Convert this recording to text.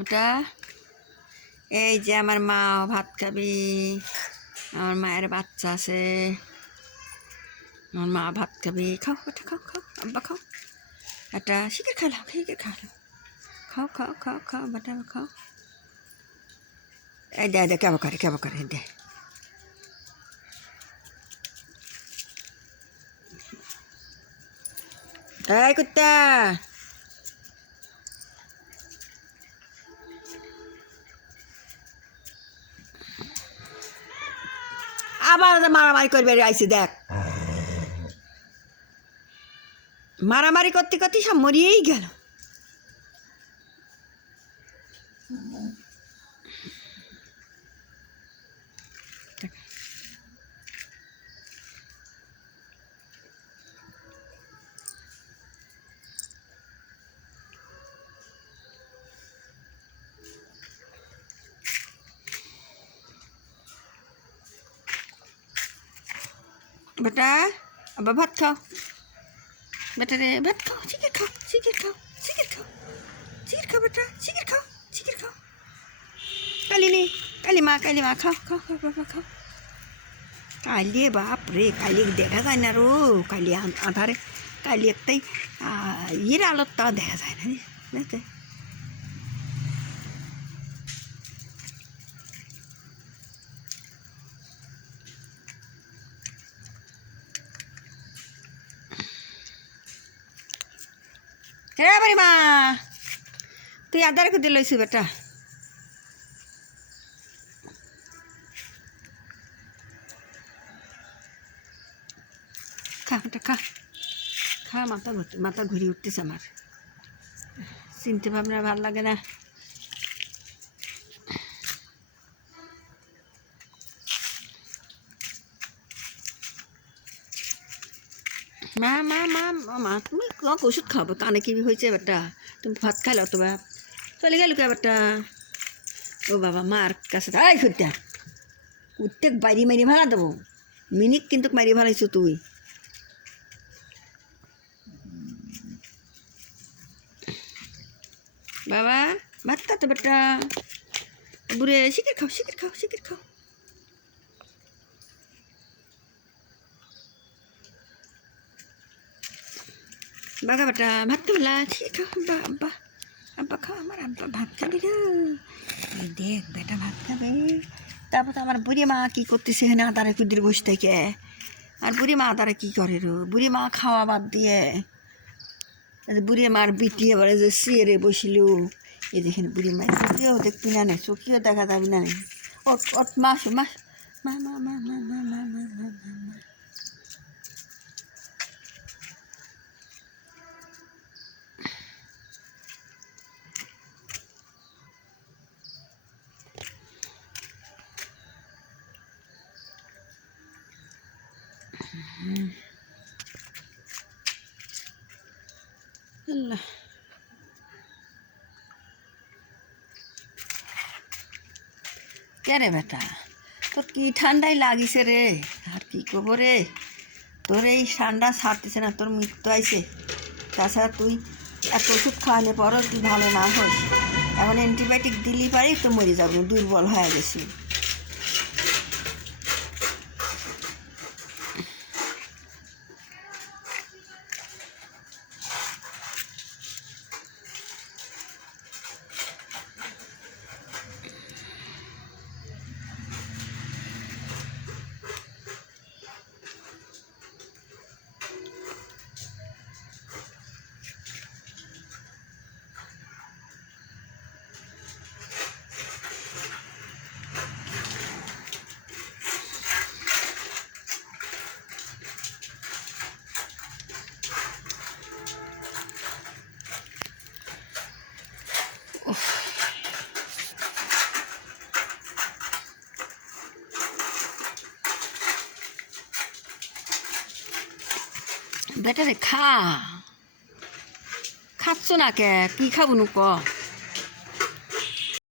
ওটা এই যে আমার মা ভাত খাবি, আমার মায়ের বাচ্চা আছে, আমার মা ভাত খাবি। খাও এটা, খাও খাও আব্বা খাও, এটা শিখে খাইলাম, শিখে খাইলাম, খাও খাও খাও খাও বাটা খাও। এই দে কেবা করে দে। এই কুত্তা, আবার মারামারি করবে আইসি দেখ, মারামারি করতে করতে সব মরিয়েই গেল। বেটা আবার ভাত খাও, বেটা রে ভাত খাও, চিকেন খাও, চিকেন খাও, চিকেন খাও, চিকেন খাও বেটা, চিকেন খাও, চিকেন খাও। কালি মা খাও খাও খাও বাবা খাও। কালি বাপ রে, কালি দেখা যায় না রো, কালি আধারে, কালি একটাই ইয়ের আলোর তা দেখা যায় না বুঝতে। হে বাড়ি মা, তুই আধার খুঁজে লইছু বেটা, খা বেটা খা খা। মাথা ঘুরে উঠতেছে আমার, চিনতে ভাবনা ভাল লাগে না। মা মা মা মা তুমি ওষুধ খাবো, কানে কি হয়েছে বেটা? তুমি ভাত খাইলো তো বাপ, চলে গেল কে বেটা? ও বাবা মার কাছে তাই খুঁজতে উঠতে বাইরে মারি ভাড়া দেবো, মিনিট কিন্তু মারি ভাড়াইছো তুই। বাবা ভাত খাতো বেটা, বুড়ে শিখে খাও, শিখে খাও, শিখে খাও। বাঘা বেটা ভাত খাবলা, শিখে খাও। আব্বা আব্বা আব্বা খাও, আমার আব্বা ভাত খাবি না। এই দেখ বেটা ভাত খাবে। তারপর তো আমার বুড়ি মা কী করতেছে না, তারা কুদির বসে থেকে। আর বুড়ি মা তারা কী করে রো, বুড়ি মা খাওয়া বাদ দিয়ে বুড়ি মার বিটিয়ে বলে যে সিয়ারে বসিল। এই দেখেন বুড়ি মা চোখেও দেখবি না, চোখেও দেখা যাবি না। ওট মাস মাস মা মা মা মা মা মা মা মা মা। আল্লাহ কে রে বেটা, তোর কি ঠান্ডাই লাগিছে রে, আর কি করবো রে, তোর এই ঠান্ডা ছাড়তেছে না, তোর মৃত্যু আইছে। তাছাড়া তুই এত ওষুধ খাওয়ানোর পরও তুই ভালো না হোস, এখন অ্যান্টিবায়োটিক দিলি পারি তো মরে যাবো, দুর্বল হয়ে গেছি। বেটারে খাচ্ছ না কে, কি খাবো নু ক?